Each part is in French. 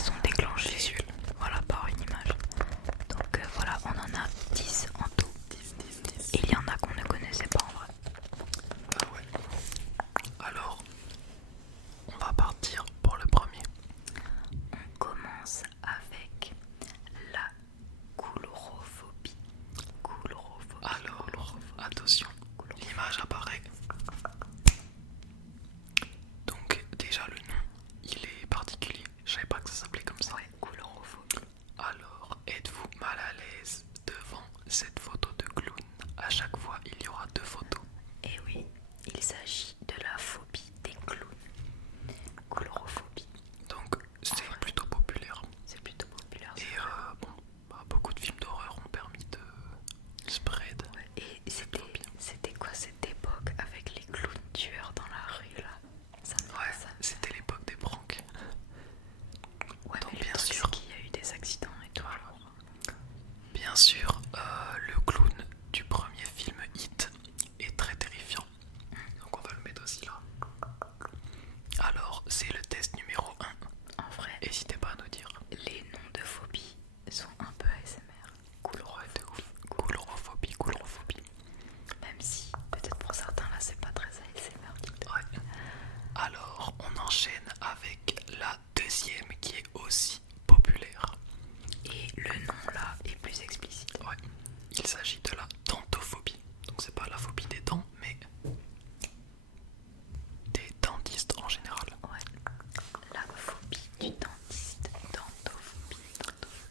sont déclenchées visuelles. voilà, par une image. Donc voilà, on en a 10 en tout. 10. Et il y en a qu'on ne connaissait pas en vrai. Ah ouais. Alors, on va partir pour le premier. On commence avec la coulrophobie. Alors, attention, l'image apparaît. Donc déjà le nom, il est particulier. Je savais pas que ça s'appelait comme ça. Ouais, coulrophobie. Alors, êtes-vous mal à l'aise devant cette photo de clown? À chaque fois, il y aura deux photos. Et oui, il s'agit de la phobie des clowns. Coulrophobie. Donc c'est plutôt populaire. C'est plutôt populaire. Et bon, beaucoup de films d'horreur ont permis de spread. Ouais, et c'était quoi cette époque avec les clowns tueurs dans la rue là? Ça me Ouais, fait ça. c'était l'époque des pranks. Ouais, Donc mais bien le truc, sûr, c'est qu'il y a eu des accidents et tout. bien sûr, le clown du premier film Hit est très terrifiant. Donc on va le mettre aussi là. Alors, c'est le test numéro 1. En vrai, N'hésitez pas à nous dire. les noms de phobies sont un peu ASMR. Coulrophobie. Même si, peut-être pour certains là, c'est pas très ASMR. Ouais. Alors, on enchaîne avec la deuxième qui est aussi populaire. Et le nom là est plus explicite. Ouais. Il s'agit de la dentophobie. Donc c'est pas la phobie des dents, mais des dentistes en général. Ouais. La phobie du dentiste. Dentophobie.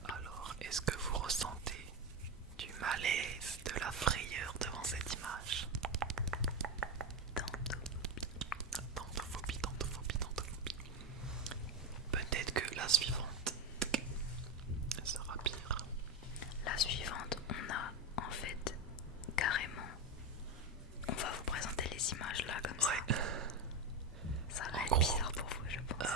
Alors, est-ce que vous ressentez du malaise, de la frayeur devant cette image? Dentophobie. Peut-être que la suivante sera pire. La suivante, on a en fait carrément. On va vous présenter les images là comme ça. Ouais. Ça va En être gros, bizarre pour vous, je pense.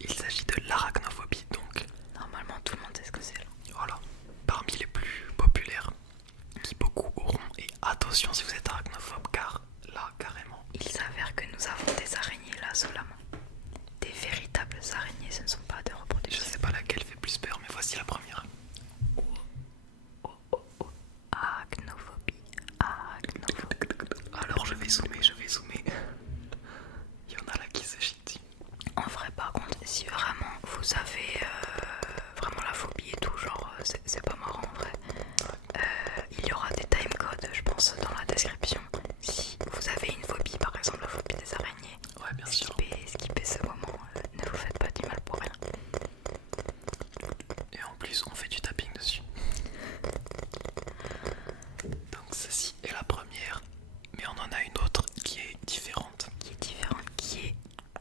Il s'agit de l'arachnophobie, donc Normalement, tout le monde sait ce que c'est là. voilà, parmi les plus populaires, qui beaucoup auront. Et attention si vous êtes arachnophobe, car là, carrément. Il s'avère que nous avons des araignées là sous la main. Des véritables araignées, ce ne sont pas des Je reproductions. sais pas laquelle fait plus peur, mais voici la première. Arachnophobie. Alors je vais zoomer. Il y en a là qui se chient dessus. En vrai, par contre, si vraiment vous avez vraiment la phobie et tout, genre c'est pas marrant en vrai, il y aura des timecodes, je pense, dans la description. Si vous avez une phobie, par exemple la phobie des araignées, Ouais, bien sûr. skippez ce moment, ne vous faites pas du mal pour rien. Et en plus, on fait du tapping dessus. Donc ceci est la première, mais on en a une autre qui est différente. Qui est différente, qui est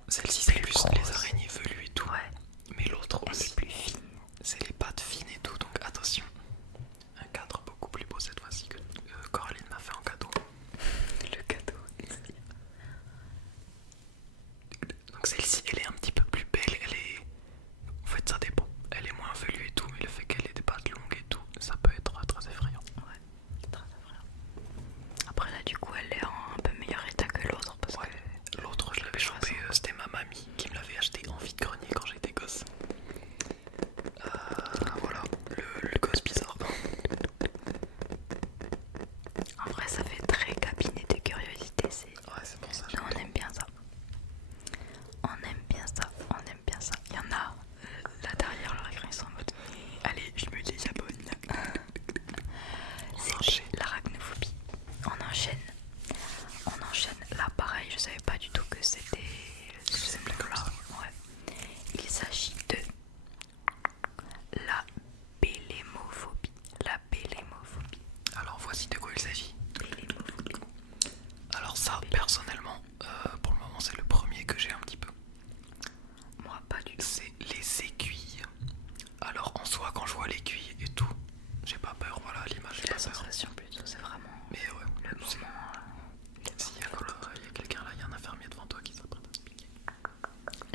Celle-ci c'est plus plus grosse. les araignées velues et tout. ouais, Mais l'autre elle aussi, est plus fine. c'est les pattes fines et tout, donc attention. Un cadre beaucoup plus beau cette fois-ci que Coraline m'a fait en cadeau. Le cadeau. Donc celle-ci, elle est un petit peu plus belle, elle est... En fait ça dépend, elle est moins velue et tout, mais le fait qu'elle ait des pattes longues et tout, ça peut être très effrayant. Ouais, c'est très effrayant. Après là, du coup, elle est en un peu meilleur état que l'autre parce Ouais, l'autre je l'avais chopé, c'était ma mamie qui me l'avait acheté en vide-grenier quand j'étais gosse. Voilà, le gosse bizarre. En vrai, ça fait très cabinet de curiosité. Ouais, c'est pour ça. Nous, on aime bien ça. On aime bien ça. Il y en a là derrière leur écran, ils sont en mode allez, je me désabonne. C'est l'arachnophobie. On enchaîne. Là, pareil, je savais pas du tout que c'était ce nom-là. Ouais. Il s'agit de la bélémophobie. Alors voici de quoi il s'agit. Alors ça, personnellement, pour le moment c'est le premier que j'ai un petit peu. Moi, pas du tout. C'est les aiguilles. Alors en soi, quand je vois l'aiguille et tout, j'ai pas peur, voilà, l'image j'ai La pas peur. sensation plutôt, c'est vraiment Mais ouais, le moment. s'il y a quelqu'un là, il y a un infirmier devant toi qui s'apprête à expliquer.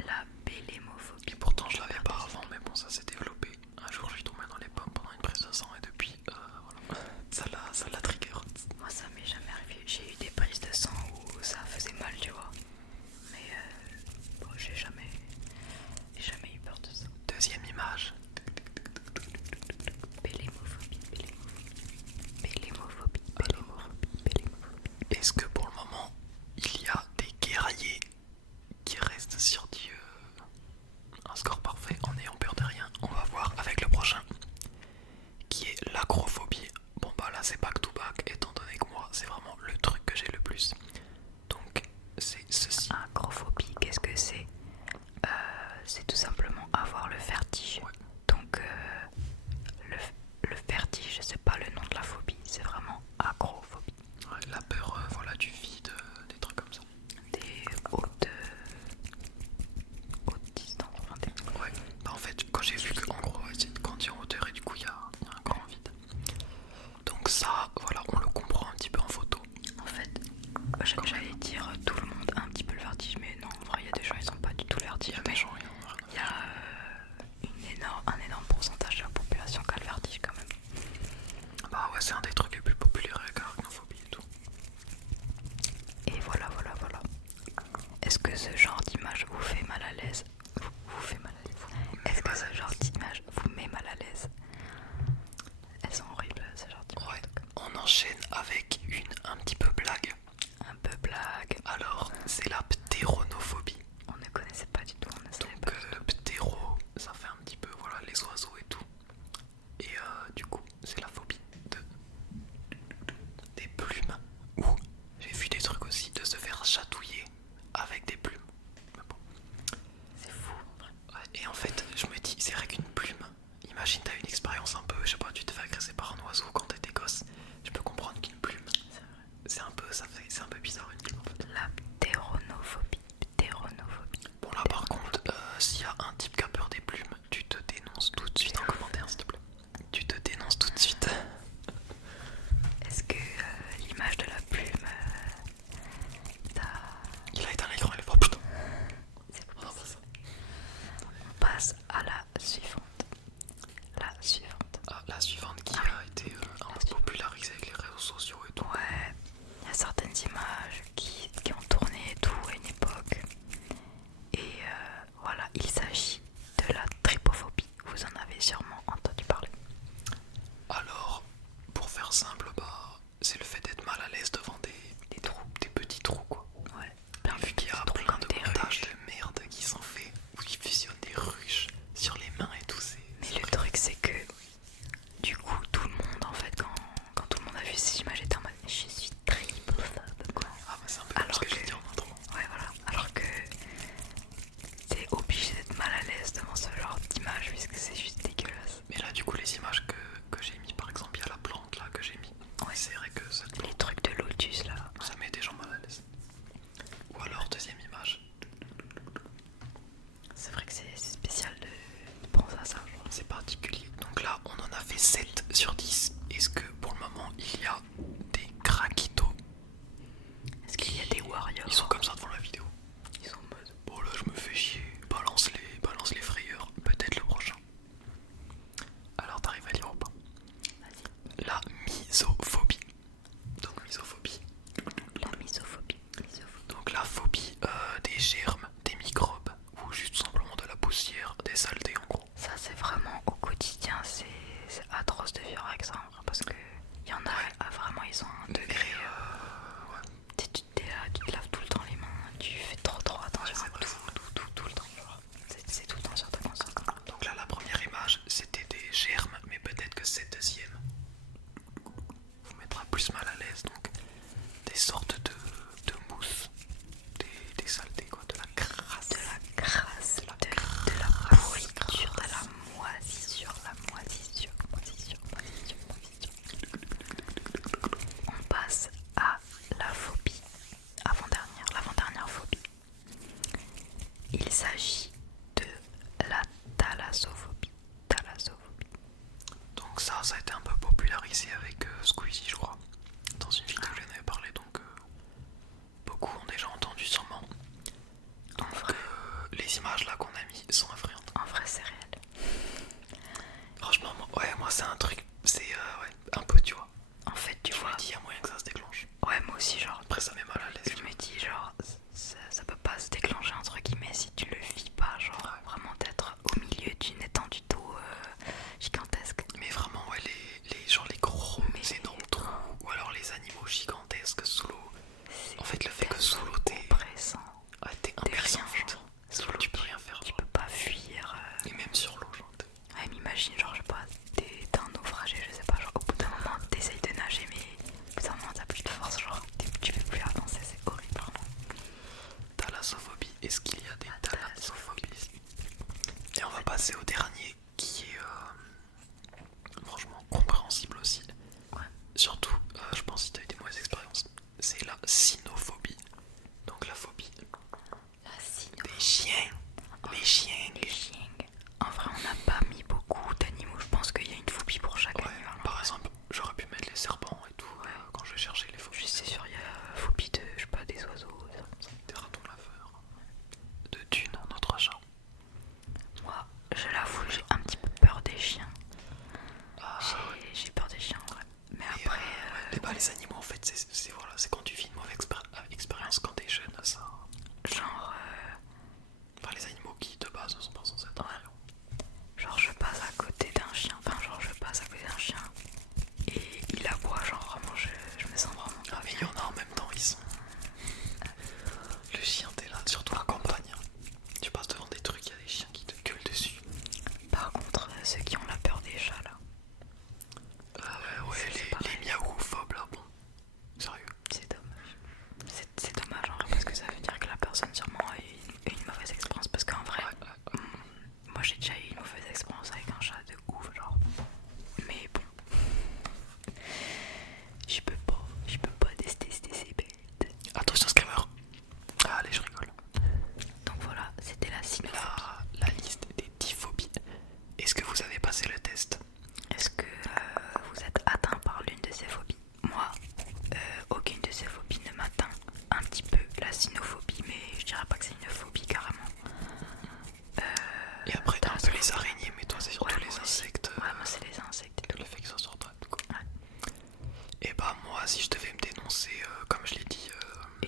La bélémophobie. Et pourtant je l'avais pas avant, mais bon, ça s'est développé. Un jour je suis tombé dans les pommes pendant une prise de sang et depuis, voilà, ça l'a trigger. Moi, ça m'est jamais arrivé. J'ai eu des prises de sang où ça faisait mal, tu vois. plus. Donc c'est ceci. Acrophobie, qu'est-ce que c'est? C'est tout simplement avoir le vertige. Ouais. Donc le vertige, c'est pas le nom de la phobie, c'est vraiment acrophobie. Ouais, la peur voilà, du vide, des trucs comme ça. Des hautes distances. Enfin, Ouais, bah en fait quand j'ai vu que en gros ouais, c'est quand tu es en hauteur et du coup il y a un grand vide. Donc ça voilà on le comprend un petit peu en photo. En fait, j'allais dire tout le monde a un petit peu le vertige, mais non, en vrai il y a des gens ils ont pas du tout le Il y vertige. a des gens rien à Il y a un énorme pourcentage de la population qui a le vertige quand même. Bah ouais c'est un des trucs les plus populaires avec l'arachnophobie et tout. Et voilà. Est-ce que ce genre d'image vous fait mal à l'aise? Vous fait mal à l'aise? Est-ce que ce genre d'image vous met mal à l'aise? Elles sont horribles ce genre d'images. Ouais, on enchaîne avec une un petit peu blague. Un peu blague. Alors c'est la ptéronophobie. On ne connaissait pas du tout, on ne savait Donc pas du tout. ptéro ça fait un petit peu voilà les oiseaux et tout. Et du coup c'est la phobie des plumes. Ou j'ai vu des trucs aussi de se faire chatouiller avec des plumes. Mais bon. C'est fou en vrai. Ouais, et en fait je me dis c'est vrai qu'une plume, imagine t'as une expérience un peu, je sais pas, tu te fais agresser par un oiseau quand t'étais gosse. Je peux comprendre qu'une plume, c'est un peu, c'est un peu bizarre une plume en fait. La ptéronophobie. Bon là par contre, s'il y a un type qui a peur des plumes, tu te dénonces tout de suite en commentaire s'il te plaît. Tu te dénonces tout de suite. Est-ce que l'image de la plume, Il a éteint l'écran, il est fort putain. c'est Oh, non, pas ça. On passe à la suivante. Ah, la suivante qui a été un peu popularisée avec les réseaux sociaux et tout. Ouais, il y a certaines images qui ont tourné et tout à une époque. Et voilà, il s'agit de la trypophobie. Vous en avez sûrement entendu parler. Alors, pour faire simple, bah, c'est le fait d'être mal à l'aise devant des trous, des petits trous quoi. Ouais, Bien vu qu'il y a plein de des montages ruches. de merde qui sont faits, où ils fusionnent des ruches sur les mains et tout, Mais le truc c'est que du coup tout le monde en fait quand tout le monde a vu ces images était en mode je suis trypophobe quoi. Ah bah c'est un peu comme ce que j'ai dit en intro. Ouais voilà, alors que t'es obligé d'être mal à l'aise devant ce genre d'image puisque c'est juste dégueulasse. Mais là du coup les images que j'ai mis, par exemple il y a la plante là que j'ai mis, Ouais. c'est vrai que ça, Les trucs de lotus là. ça met des gens mal à l'aise. Ou alors deuxième image, C'est vrai que c'est spécial de penser à ça. Genre. c'est particulier. Donc là on en a fait 7 sur 10. Est-ce que pour le moment il y a des craquitos? Est-ce qu'il y a des warriors? Ils sont comme ça devant la vidéo. Ils sont en mode. Bon là je me fais chier, balance les frayeurs, peut-être le prochain. Alors t'arrives à lire ou pas? La misophobie. Donc misophobie. La misophobie. Donc la phobie des germes, des microbes, ou juste tout simplement de la poussière, des saletés en gros. Ça c'est vraiment au quotidien, c'est atroce de vivre avec ça en vrai, parce que il y en a vraiment ils ont un degré. Ouais. Tu te laves tout le temps les mains, tu fais trop attention Ouais, à c'est vrai. tout le temps. Genre. C'est tout le temps sur ta conscience. Donc là la première image c'était des germes, mais peut-être que cette deuxième vous mettra plus mal à l'aise. Donc des sortes de mousse, des saletés quoi, de la crasse. De la crasse, de la pourriture, de la moisissure. On passe à la phobie, l'avant-dernière phobie. Il s'agit de la thalassophobie. Donc ça a été un peu popularisé avec Squeezie je crois. Dans une vidéo j'en avais parlé, donc beaucoup ont déjà entendu sûrement. Donc les images là qu'on a mis sont effrayantes. En vrai c'est réel. Franchement moi c'est un truc, c'est ouais, un peu tu vois. En fait tu Je vois, me dis il y a moyen que ça se déclenche. ouais moi aussi genre, Après ça met mal à l'aise. je me dis genre ça peut pas se déclencher entre guillemets si tu le vis pas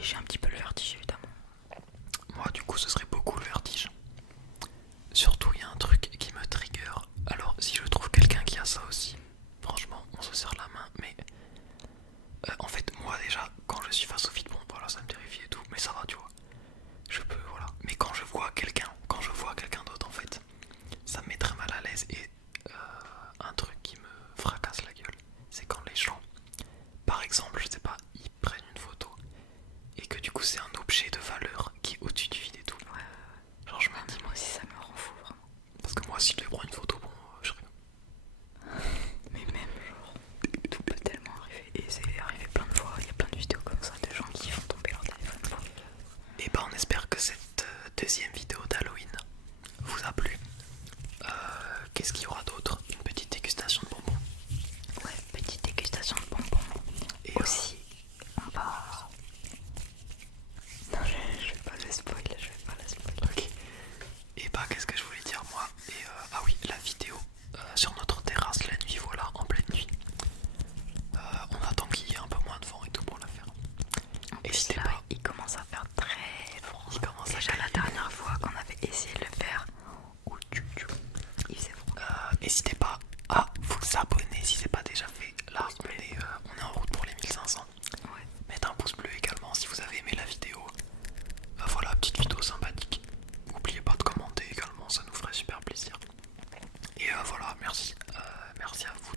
j'ai un petit peu le vertige évidemment. Moi du coup ce serait beaucoup le vertige. Surtout il y a un truc qui me trigger. Alors si je trouve quelqu'un qui a ça aussi, franchement on se serre la main. Mais en fait moi déjà quand je suis face au vide, bon voilà ça me terrifie et tout, mais ça va tu vois. Je peux voilà. Mais quand je vois quelqu'un d'autre en fait, ça me met très mal à l'aise. Et un truc qui me fracasse la gueule, c'est quand les gens, par exemple, je sais pas, ils prennent une photo et que du coup c'est un objet de valeur qui est au-dessus du vide et tout. Ouais. Genre je me dis, Moi aussi ça me rend fou vraiment. parce que moi si je vais prendre une photo, bon, je serais... Mais même genre, tout peut tellement arriver. Et c'est arrivé plein de fois, il y a plein de vidéos comme ça de gens qui font tomber leur téléphone. Et bah on espère que cette deuxième vidéo d'Halloween vous a plu. Qu'est-ce qu'il y aura d'autre? Une petite dégustation de bonbons. Ouais, petite dégustation de bonbons. Et aussi, on va... Non, je vais pas le spoil, je vais pas le spoil. ok. Et bah qu'est-ce que je voulais dire moi? Et ah oui, la vidéo sur notre terrasse la nuit, voilà, en pleine nuit. On attend qu'il y ait un peu moins de vent et tout pour la faire. N'hésitez Là, pas. il commence à faire très froid. Il commence à Déjà la cailler. dernière fois qu'on avait essayé de le faire, il faisait froid. N'hésitez pas à vous abonner si c'est pas déjà fait. Là on est en route pour les 1500. Ouais. Mettez un pouce bleu également si vous avez aimé la vidéo. Voilà, petite vidéo sympathique. N'oubliez pas de commenter également, ça nous ferait super plaisir. Et voilà, merci. Merci à vous